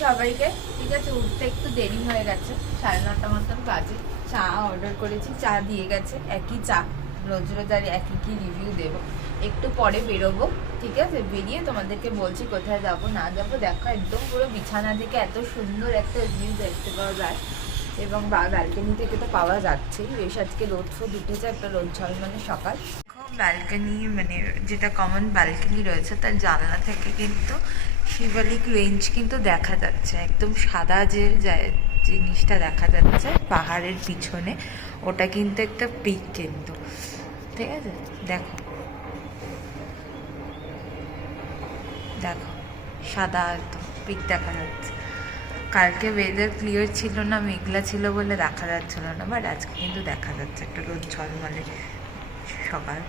ঠিক আছে, উঠতে একটু দেরি হয়ে গেছে। সাড়ে নটা মতন বাজে। চা অর্ডার করেছি, চা দিয়ে গেছে। একই চা। রোজ রোজ আর একই কি রিভিউ দেবো। একটু পরে বেরোবো। ঠিক আছে, বেরিয়ে তোমাদেরকে বলছি কোথায় যাব, না যাব। দেখো, একদম পুরো বিছানা থেকে এত সুন্দর একটা ভিউ দেখতে পাওয়া যায়। এবং ব্যালকনি থেকে তো পাওয়া যাচ্ছেই। বেশ, আজকে রোদ ফোদ উঠেছে, একটা রোদ ঝলমানে সকাল। ব্যালকনি মানে যেটা কমন ব্যালকনি রয়েছে, তার জানলা থেকে কিন্তু শিবালিক রেঞ্জ কিন্তু দেখা যাচ্ছে। একদম সাদা যে জিনিসটা দেখা যাচ্ছে পাহাড়ের পিছনে, ওটা কিন্তু একটা পিক কিন্তু। ঠিক আছে? দেখো। দেখো, সাদা একদম পিক দেখা যাচ্ছে। কালকে ওয়েদার ক্লিয়ার ছিল না, মেঘলা ছিল বলে দেখা যাচ্ছিল না বাট আজকে কিন্তু দেখা যাচ্ছে একটা রোদ ঝলমলে সকাল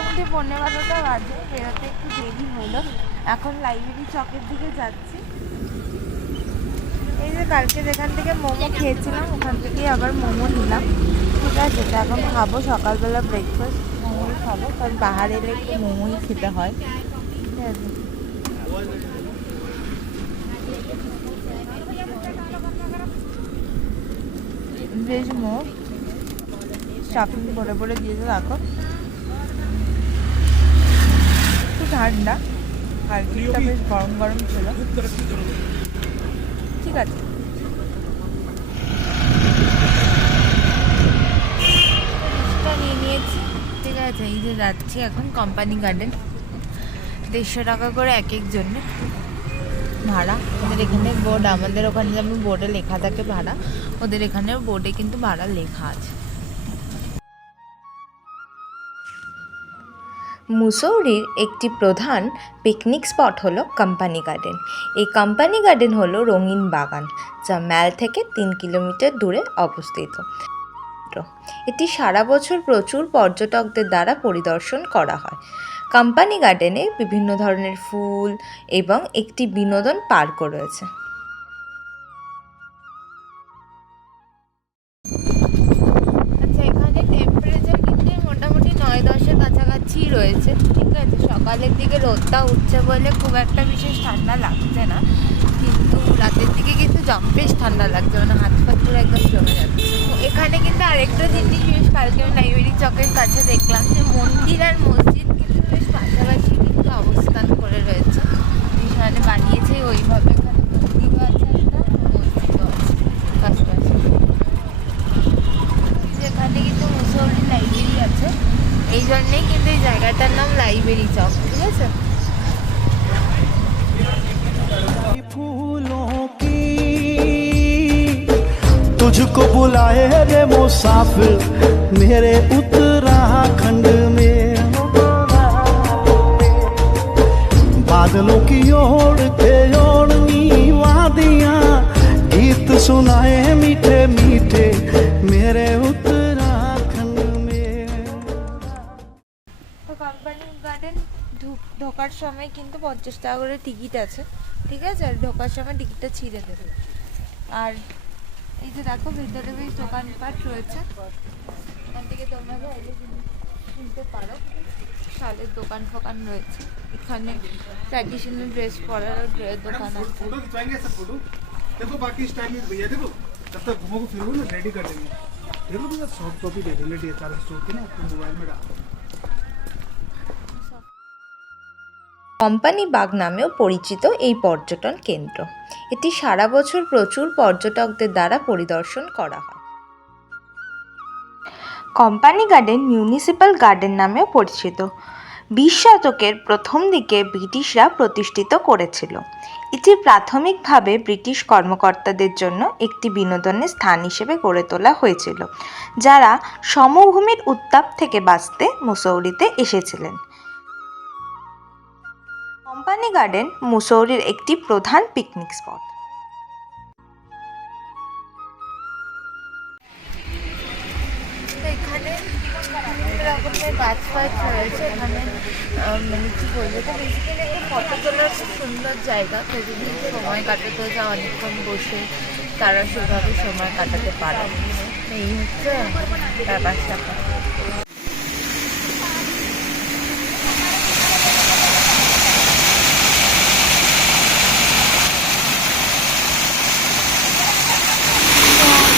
এখন পনেরো বারোটা বাজে, বেরোতে একটু দেরি হলো। এখন লাইব্রেরি চকের দিকে যাচ্ছি। এই যে কালকে যেখান থেকে মোমো খেয়েছিলাম, ওখান থেকেই আবার মোমো নিলাম। ঠিক আছে, তো এখন খাব, সকালবেলা ব্রেকফাস্ট মোমোই খাব, কারণ পাহাড়ে এলে একটু মোমোই খেতে হয়। ঠিক আছে। বেশ মো স্টাফিং ভরে ভরে দিয়েছে, দেখো। ঠান্ডা কালকেরটা বেশ গরম গরম ছিল। ঠিক আছে। নিয়ে নিয়েছি। ঠিক আছে, এই যে যাচ্ছি এখন কোম্পানি গার্ডেন দেড়শো টাকা করে এক এক জন্য ভাড়া। ওদের এখানে বোর্ড আমাদের ওখানে যেমন বোর্ডে লেখা থাকে ভাড়া, ওদের এখানে বোর্ডে কিন্তু ভাড়া লেখা আছে। মুসৌরির একটি প্রধান পিকনিক স্পট হলো কোম্পানি গার্ডেন এই কোম্পানি গার্ডেন হলো রঙিন বাগান, যা ম্যাল থেকে তিন কিলোমিটার দূরে অবস্থিত। এটি সারা বছর প্রচুর পর্যটকদের দ্বারা পরিদর্শন করা হয়। কোম্পানি গার্ডেনে বিভিন্ন ধরনের ফুল এবং একটি বিনোদন পার্কও রয়েছে। সকালের দিকে রোদটা উঠছে বলে খুব একটা বিশেষ ঠান্ডা লাগছে না। কিন্তু রাতের দিকে কিন্তু জম্পেশ ঠান্ডা লাগছে মানে হাত পাত পুরো একদম জমে যাচ্ছে। এখানে কিন্তু আরেকটা জিনিস বেশ কালকে লাইব্রেরি চকের কাছে দেখলাম যে মন্দির আর মসজিদ কিন্তু বেশ পাশাপাশি কিন্তু অবস্থান করে রয়েছে। এখানে বানিয়েছে ওইভাবে। এই জন্যেই কিন্তু এই জায়গাটার নাম লাইব্রেরি চক ঠিক আছে फूलों की तुझको बुलाए रे मुसाफिर मेरे उत्तराखंड में बादलों की ओर थे ओढ़नी वादियां गीत सुनाए मीठे मीठे मेरे उत्तराखंड ঢোকার সময় কিন্তু পঞ্চাশ টাকা করে টিকিট আছে ঠিক আছে আর ঢোকার সময় টিকিটটা ছিঁড়ে দেবে আর এই যে দেখো ভিতরে বেশ দোকানপাট রয়েছে এখান থেকে তোমরা চাইলে জিনিস কিনতে পারো শালের দোকান ফোকান রয়েছে এখানে ট্র্যাডিশনাল ড্রেস পরার ড্রে- দোকান আছে फोटो खिंचवाएंगे सब फोटो देखो बाकी इस टाइम में भैया देखो जब तक घूमो फिर ना रेडी कर देंगे देखो भैया सॉफ्ट कॉपी दे देंगे डी एच स्टोर के ना आपको मोबाइल में डाल কোম্পানি বাগ নামেও পরিচিত এই পর্যটন কেন্দ্র। এটি সারা বছর প্রচুর পর্যটকদের দ্বারা পরিদর্শন করা হয়। কোম্পানি গার্ডেন মিউনিসিপ্যাল গার্ডেন নামেও পরিচিত। বিশ শতকের প্রথম দিকে ব্রিটিশরা প্রতিষ্ঠিত করেছিল। এটি প্রাথমিকভাবে ব্রিটিশ কর্মকর্তাদের জন্য একটি বিনোদনের স্থান হিসেবে গড়ে তোলা হয়েছিল, যারা সমভূমির উত্তাপ থেকে বাঁচতে মুসৌরিতে এসেছিলেন। কোম্পানি গার্ডেন মুসৌরির একটি প্রধান পিকনিক স্পট। এখানে রয়েছে, এখানে মানে বলব সুন্দর জায়গা। সময় কাটাতে যায় অনেকক্ষণ বসে তারা সেভাবে সময় কাটাতে পারে। এই হচ্ছে ব্যাপার স্যাপার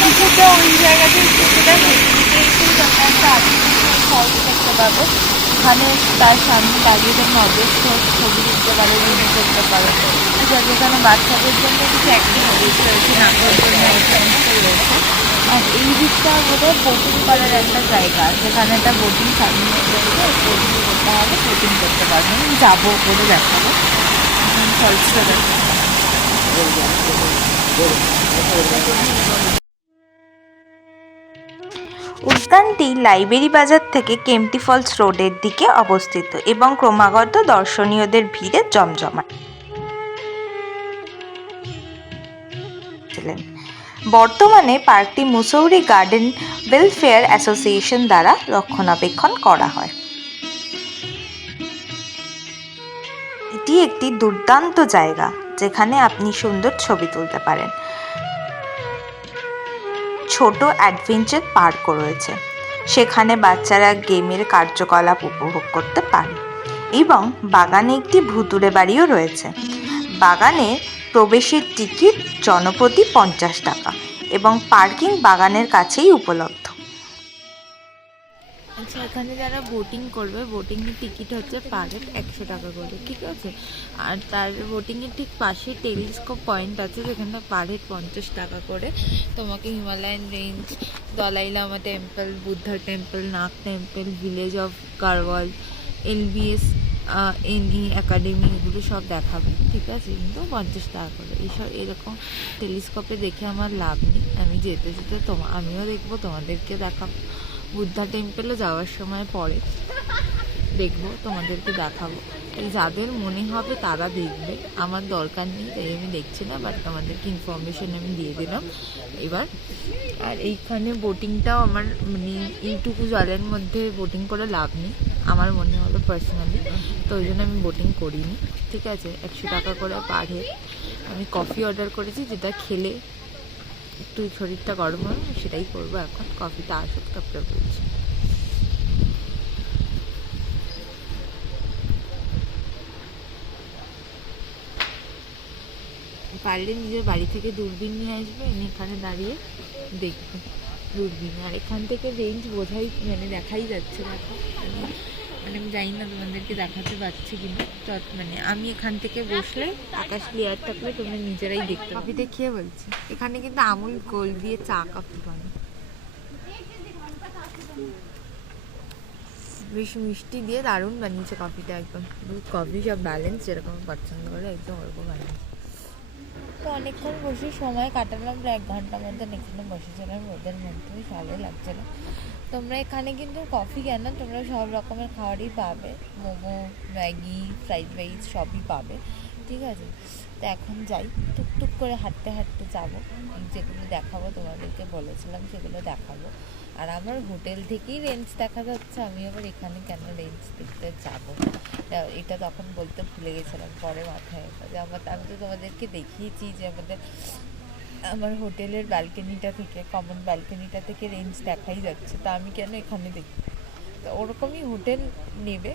কিছুটা জায়গাতে কিছুটা একটু তোমরা একটা আর্টিফিশিয়াল ফলস দেখতে পাবো। ওখানে তার সামনে দাঁড়িয়ে তোমরা অবশ্য ছবি তুলতে পারো ভিডিও করতে পারো। আছে এখানে বাচ্চাদের জন্য কিছু অ্যাক্টিভিটিস রয়েছে জন্য এই সমস্ত রয়েছে। আর এই দিকটা বোধহয় বোটিং করার একটা জায়গা। যেখানে একটা বোটিং সামনে রয়েছে বোটিং করতে হবে বোটিং করতে পারব। আমি যাব করে দেখাবো। ফলসটা দেখো উদ্যানটি লাইব্রেরি বাজার থেকে কেমটি ফলস রোডের দিকে অবস্থিত এবং ক্রমাগত দর্শনীয়দের ভিড়ে জমজমাট। বর্তমানে পার্কটি মুসৌরি গার্ডেন ওয়েলফেয়ার অ্যাসোসিয়েশন দ্বারা রক্ষণাবেক্ষণ করা হয়। এটি একটি দুর্দান্ত জায়গা, যেখানে আপনি সুন্দর ছবি তুলতে পারেন। ছোট অ্যাডভেঞ্চার পার্ক রয়েছে। সেখানে বাচ্চারা গেমের কার্যকলাপ উপভোগ করতে পারে এবং বাগানে একটি ভুতুড়ে বাড়িও রয়েছে। বাগানে প্রবেশের টিকিট জনপ্রতি পঞ্চাশ টাকা এবং পার্কিং বাগানের কাছেই উপলব্ধ। আচ্ছা এখানে যারা বোটিং করবে বোটিংয়ের টিকিট হচ্ছে পার হেড একশো টাকা করে, ঠিক আছে? আর তার বোটিংয়ের ঠিক পাশে টেলিস্কোপ পয়েন্ট আছে যেখানে পার হেড পঞ্চাশ টাকা করে। তোমাকে Himalayan range Dalai Lama temple Buddha temple Nag temple village of Garhwal LBS NE academy এগুলো সব দেখাবে, ঠিক আছে? কিন্তু পঞ্চাশ টাকা করে। এইসব এরকম টেলিস্কোপে দেখে আমার লাভ নেই। আমি যেতে যেতে তোমা আমিও দেখব, তোমাদেরকে দেখাবো। বুদ্ধা টেম্পলে যাওয়ার সময় পরে। দেখব, তোমাদেরকে দেখাবো। যাদের মনে হবে তারা দেখবে। আমার দরকার নেই, তাই আমি দেখছি না বাট তোমাদেরকে ইনফরমেশন আমি দিয়ে দিলাম। এবার, আর এইখানে বোটিংটাও আমার মানে এইটুকু জলের মধ্যে বোটিং করে লাভ নেই, আমার মনে হলো পার্সোনালি তো ওই জন্য আমি বোটিং করিনি। ঠিক আছে, একশো টাকা করে পার হেড আমি কফি অর্ডার করেছি, যেটা খেলে একটু শরীরটা গরম হবে সেটাই করব এখন। কফিটা আসুক, তারপরে বলছি। পারলে নিজের বাড়ি থেকে দূরবীন নিয়ে আসবে এখানে দাঁড়িয়ে দেখবে। দূরবীন। আর এখান থেকে রেঞ্জ বোঝাই মানে দেখাই যাচ্ছে দেখো মানে আমি জানি না তোমাদেরকে দেখাতে পারছি কিনা। তো মানে আমি এখান থেকে বসলে আকাশ ক্লিয়ার থাকলে তোমরা নিজেরাই দেখতে কফি দেখিয়ে বলছি। এখানে কিন্তু আমুল গোল্ড দিয়ে চা কফি বানায়। বেশ মিষ্টি দিয়ে দারুণ বানিয়েছে কফিটা একদম। কফি সব ব্যালেন্স যেরকম পছন্দ করে একদম ওরকম বানিয়েছে। তো অনেকক্ষণ বসে সময় কাটালাম, প্রায় এক ঘণ্টার মতন এখানে বসেছিলাম রোদের মধ্যে ভালো লাগছিল। তোমরা এখানে কিন্তু কফি কেন? তোমরা সব রকমের খাবারই পাবে, মোমো, ম্যাগি ফ্রাইড রাইস সবই পাবে। ঠিক আছে? তো এখন যাই। টুকটুক করে হাঁটতে হাঁটতে যাব। যেগুলো দেখাবো তোমাদেরকে বলেছিলাম সেগুলো দেখাবো। আর আমার হোটেল থেকেই রেঞ্জ দেখা যাচ্ছে। আমি আবার এখানে কেন রেঞ্জ দেখতে যাব? এটা তখন বলতে ভুলে গেছিলাম, পরে মাথায় যে আমার আমি তো তোমাদেরকে দেখিয়েছি যে আমাদের আমার হোটেলের ব্যালকনিটা থেকে, কমন ব্যালকনিটা থেকে রেঞ্জ দেখাই যাচ্ছে। তা আমি কেন এখানে দেখি? তো ওরকমই হোটেল নেবে।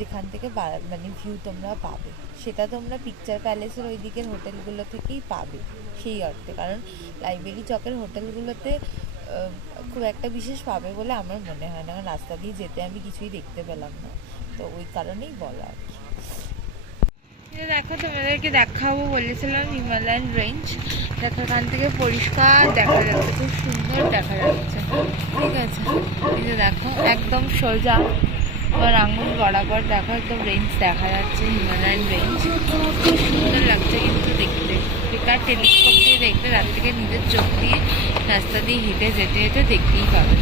যেখান থেকে মানে ভিউ তোমরা পাবে। সেটা তোমরা পিকচার প্যালেসের ওই দিকের হোটেলগুলো থেকেই পাবে, সেই অর্থে। কারণ লাইব্রেরি চকের হোটেলগুলোতে খুব একটা বিশেষ পাবে বলে আমার মনে হয় না। কারণ রাস্তা দিয়ে যেতে আমি কিছুই দেখতে পেলাম না। তো ওই কারণেই বলা আর কি। দেখো, তোমাদেরকে দেখাবো বলেছিলাম হিমালয়ান রেঞ্জ দেখো, এখান থেকে পরিষ্কার দেখা যাচ্ছে, খুব সুন্দর দেখা যাচ্ছে। ঠিক আছে? এই যে দেখো, একদম সোজা। আমার আঙুল বরাবর দেখো, একদম রেঞ্জ দেখা যাচ্ছে হিমালয়ান রেঞ্জ খুব সুন্দর লাগছে কিন্তু দেখতে। বেকার টেলিস্কোপ দিয়ে দেখতে তার থেকে নিজের চোখ দিয়ে রাস্তা দিয়ে হেঁটে যেতে যেতে দেখতেই পাবে।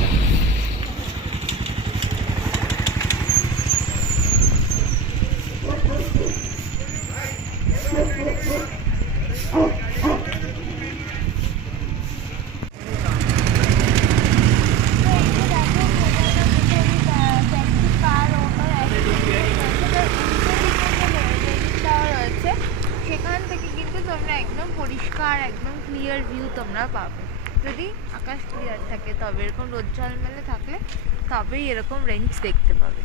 সেখান থেকে কিন্তু তোমরা একদম পরিষ্কার একদম ক্লিয়ার ভিউ তোমরা পাবে যদি আকাশ ক্লিয়ার থাকে তবে এরকম রোদ ঝলমেলে থাকলে তবেই এরকম রেঞ্জ দেখতে পাবে।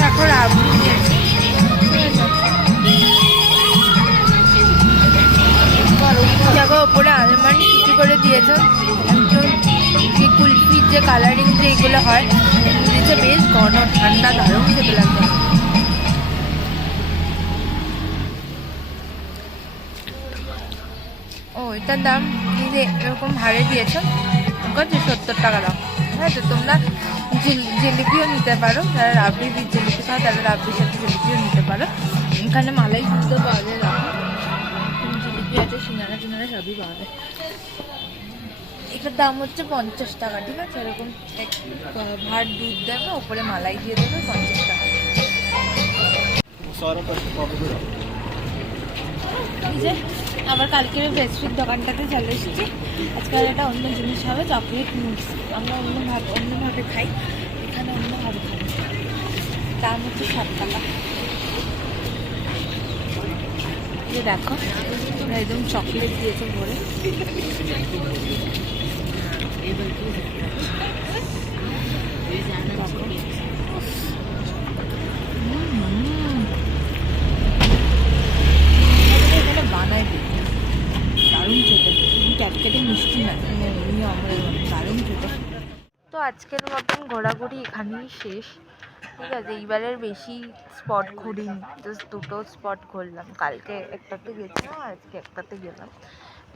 দেখো রাবড়ি নিয়েছি ওপরে আলমারি কুচি করে দিয়েছে। যে কুলফির যে কালারিং যে এগুলো হয় দিয়েছে বেশ ঘন, ঠান্ডা, দারুণ খেতে লাগবে এটার দাম এই যে এরকম হারে দিয়েছে? কত? সত্তর টাকা দাম। ঠিক আছে তোমরা জিল- জিলিপিও নিতে পারো। যারা রাবড়ি দিয়ে জিলিপি খাও তারা রাবড়ির সাথে জিলিপিও নিতে পারো। এখানে মালাই দুধও পাওয়া যায় জিলিপি আছে সিঙ্গারা টিঙ্গারা সবই পাওয়া যায়। এটার দাম হচ্ছে পঞ্চাশ টাকা ঠিক আছে? এরকম এক ভাত দুধ দেবে ওপরে মালাই দিয়ে দেবে পঞ্চাশ টাকা। এই যে আবার কালকে আমি পেস্ট্রির দোকানটাতে চলে এসেছি। আজকাল এটা অন্য জিনিস হবে চকলেট মুডস আমরা অন্যভাবে অন্যভাবে খাই, এখানে অন্যভাবে খাই। দাম হচ্ছে ষাট টাকা। যে দেখো একদম চকলেট দিয়েছে ভরে। আজকের মতন ঘোরাঘুরি এখানেই শেষ। ঠিক আছে, এইবারের বেশি স্পট ঘুরিনি। জাস্ট দুটো স্পট ঘুরলাম। কালকে একটাতে গেছিলাম আজকে একটাতে গেলাম।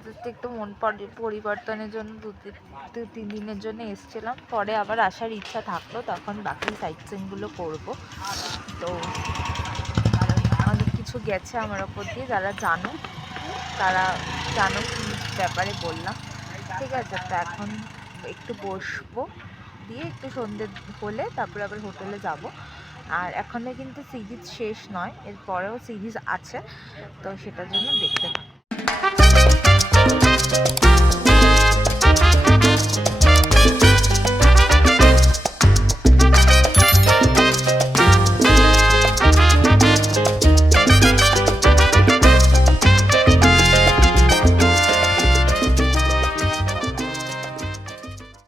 জাস্ট একটু মন পরিবর্তনের জন্য দু তিন- দু, তিন দিনের জন্য এসেছিলাম। পরে আবার আসার ইচ্ছা থাকল, তখন বাকি সাইট সিনগুলো করব। তো অনেক কিছু গেছে আমার ওপর দিয়ে, যারা জানো, তারা জানো ব্যাপারে বললাম। ঠিক আছে, তো এখন একটু বসবো। দিয়ে একটু সন্ধ্যে হলে তারপরে আবার হোটেলে যাব। আর এখনও কিন্তু সিরিজ শেষ নয় এরপরেও সিরিজ আছে, তো সেটার জন্য দেখতে থাকো।